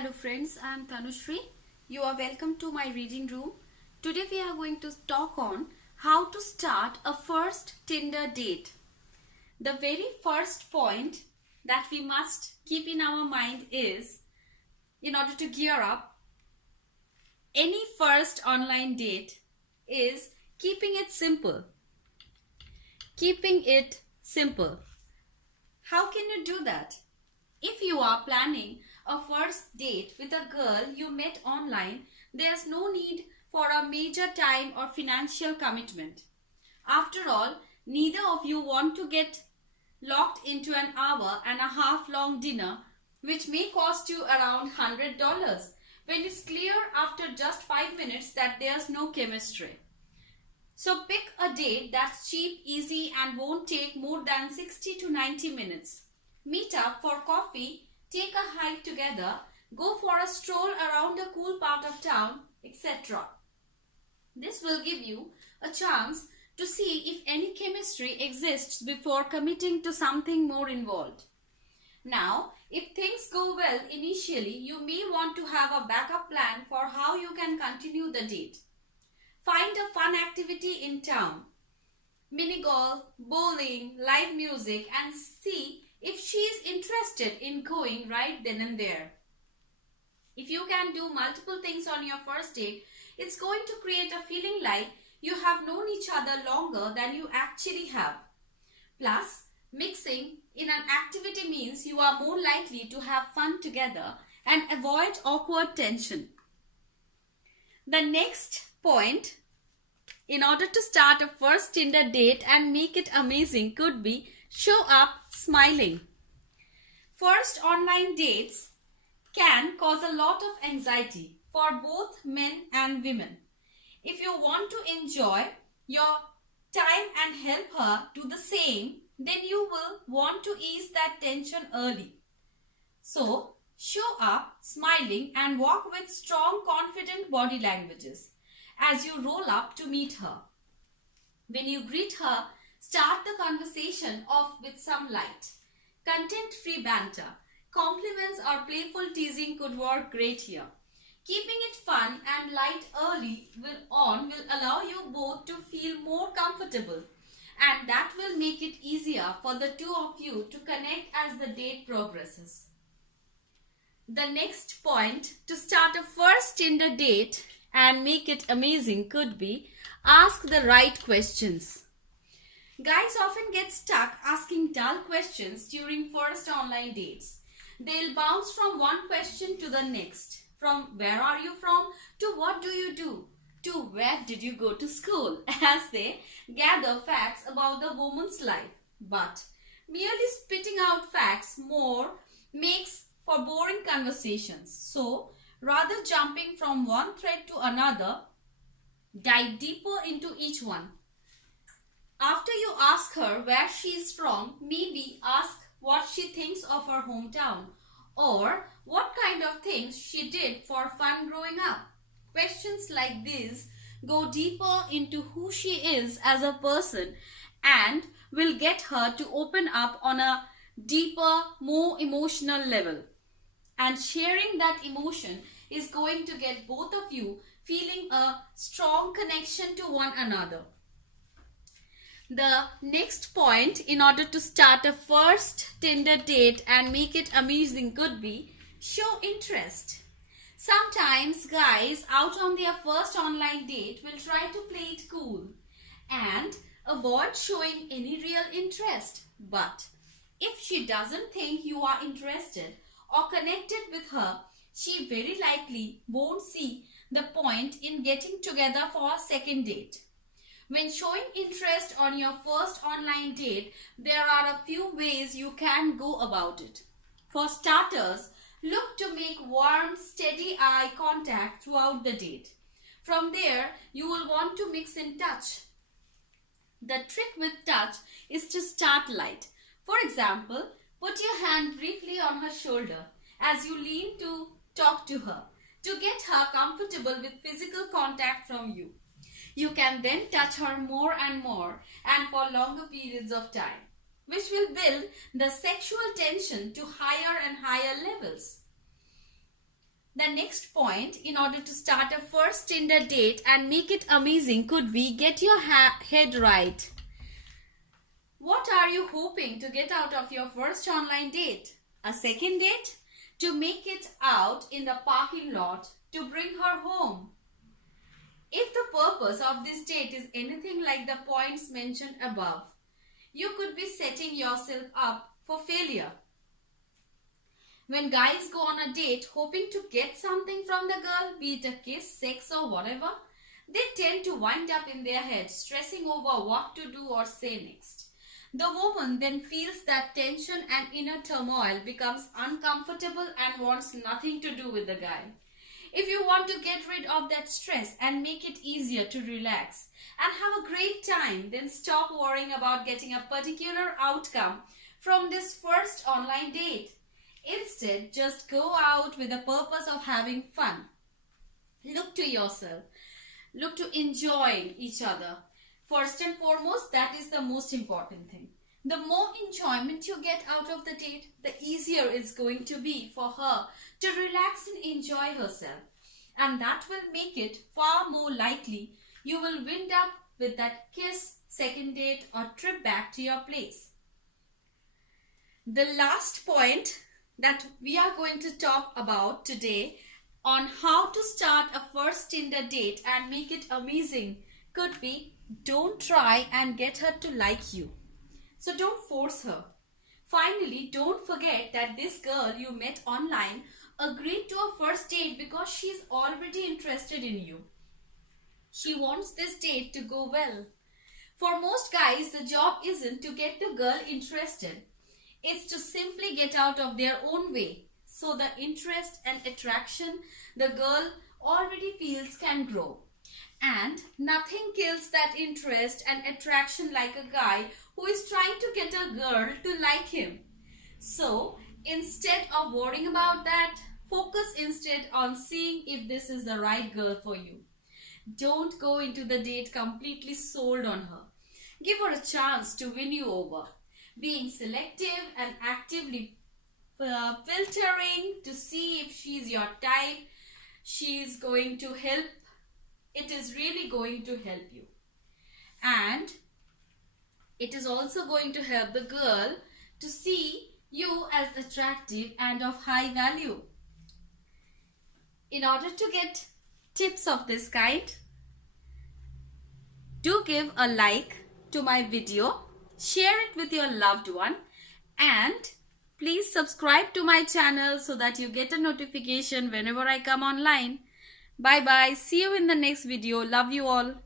Hello friends, I am Tanusree. You are welcome to my reading room. Today we are going to talk on how to start a first Tinder date. The very first point that we must keep in our mind is, in order to gear up any first online date, is keeping it simple. Keeping it simple. How can you do that? If you are planning a first date with a girl you met online, there's no need for a major time or financial commitment. After all, neither of you want to get locked into an hour and a half long dinner which may cost you around $100 when it's clear after just 5 minutes that there's no chemistry. So pick a date that's cheap, easy and won't take more than 60 to 90 minutes. Meet up for coffee, take a hike together, go for a stroll around a cool part of town, etc. This will give you a chance to see if any chemistry exists before committing to something more involved. Now, if things go well initially, you may want to have a backup plan for how you can continue the date. Find a fun activity in town, mini golf, bowling, live music, and see if she's interested in going right then and there. If you can do multiple things on your first date, it's going to create a feeling like you have known each other longer than you actually have. Plus, mixing in an activity means you are more likely to have fun together and avoid awkward tension. The next point, in order to start a first Tinder date and make it amazing, could be show up smiling. First online dates can cause a lot of anxiety for both men and women. If you want to enjoy your time and help her do the same, then you will want to ease that tension early. So, show up smiling and walk with strong, confident body languages as you roll up to meet her. When you greet her, start the conversation off with some light, content-free banter. Compliments or playful teasing could work great here. Keeping it fun and light early will allow you both to feel more comfortable, and that will make it easier for the two of you to connect as the date progresses. The next point to start a first Tinder date and make it amazing could be ask the right questions. Guys often get stuck asking dull questions during first online dates. They'll bounce from one question to the next. From where are you from to what do you do to where did you go to school, as they gather facts about the woman's life. But merely spitting out facts more makes for boring conversations. So rather jumping from one thread to another, dive deeper into each one. After you ask her where she is from, maybe ask what she thinks of her hometown or what kind of things she did for fun growing up. Questions like these go deeper into who she is as a person and will get her to open up on a deeper, more emotional level. And sharing that emotion is going to get both of you feeling a strong connection to one another. The next point in order to start a first Tinder date and make it amazing could be show interest. Sometimes guys out on their first online date will try to play it cool and avoid showing any real interest. But if she doesn't think you are interested or connected with her, she very likely won't see the point in getting together for a second date. When showing interest on your first online date, there are a few ways you can go about it. For starters, look to make warm, steady eye contact throughout the date. From there, you will want to mix in touch. The trick with touch is to start light. For example, put your hand briefly on her shoulder as you lean to talk to her to get her comfortable with physical contact from you. You can then touch her more and more and for longer periods of time, which will build the sexual tension to higher and higher levels. The next point in order to start a first Tinder date and make it amazing could be get your head right. What are you hoping to get out of your first online date? A second date? To make it out in the parking lot to bring her home? If the purpose of this date is anything like the points mentioned above, you could be setting yourself up for failure. When guys go on a date hoping to get something from the girl, be it a kiss, sex or whatever, they tend to wind up in their head stressing over what to do or say next. The woman then feels that tension and inner turmoil, becomes uncomfortable and wants nothing to do with the guy. If you want to get rid of that stress and make it easier to relax and have a great time, then stop worrying about getting a particular outcome from this first online date. Instead, just go out with the purpose of having fun. Look to yourself. Look to enjoying each other. First and foremost, that is the most important thing. The more enjoyment you get out of the date, the easier it's going to be for her to relax and enjoy herself. And that will make it far more likely you will wind up with that kiss, second date or trip back to your place. The last point that we are going to talk about today on how to start a first Tinder date and make it amazing could be, don't try and get her to like you. So don't force her. Finally, don't forget that this girl you met online agreed to a first date because she's already interested in you. She wants this date to go well. For most guys, the job isn't to get the girl interested. It's to simply get out of their own way, so the interest and attraction the girl already feels can grow. And nothing kills that interest and attraction like a guy who is trying to get a girl to like him. So instead of worrying about that, focus instead on seeing if this is the right girl for you. Don't go into the date completely sold on her. Give her a chance to win you over. Being selective and actively filtering to see if she's your type, she's going to help. It is really going to help you. And it is also going to help the girl to see you as attractive and of high value. In order to get tips of this kind, do give a like to my video. Share it with your loved one and please subscribe to my channel so that you get a notification whenever I come online. Bye bye. See you in the next video. Love you all.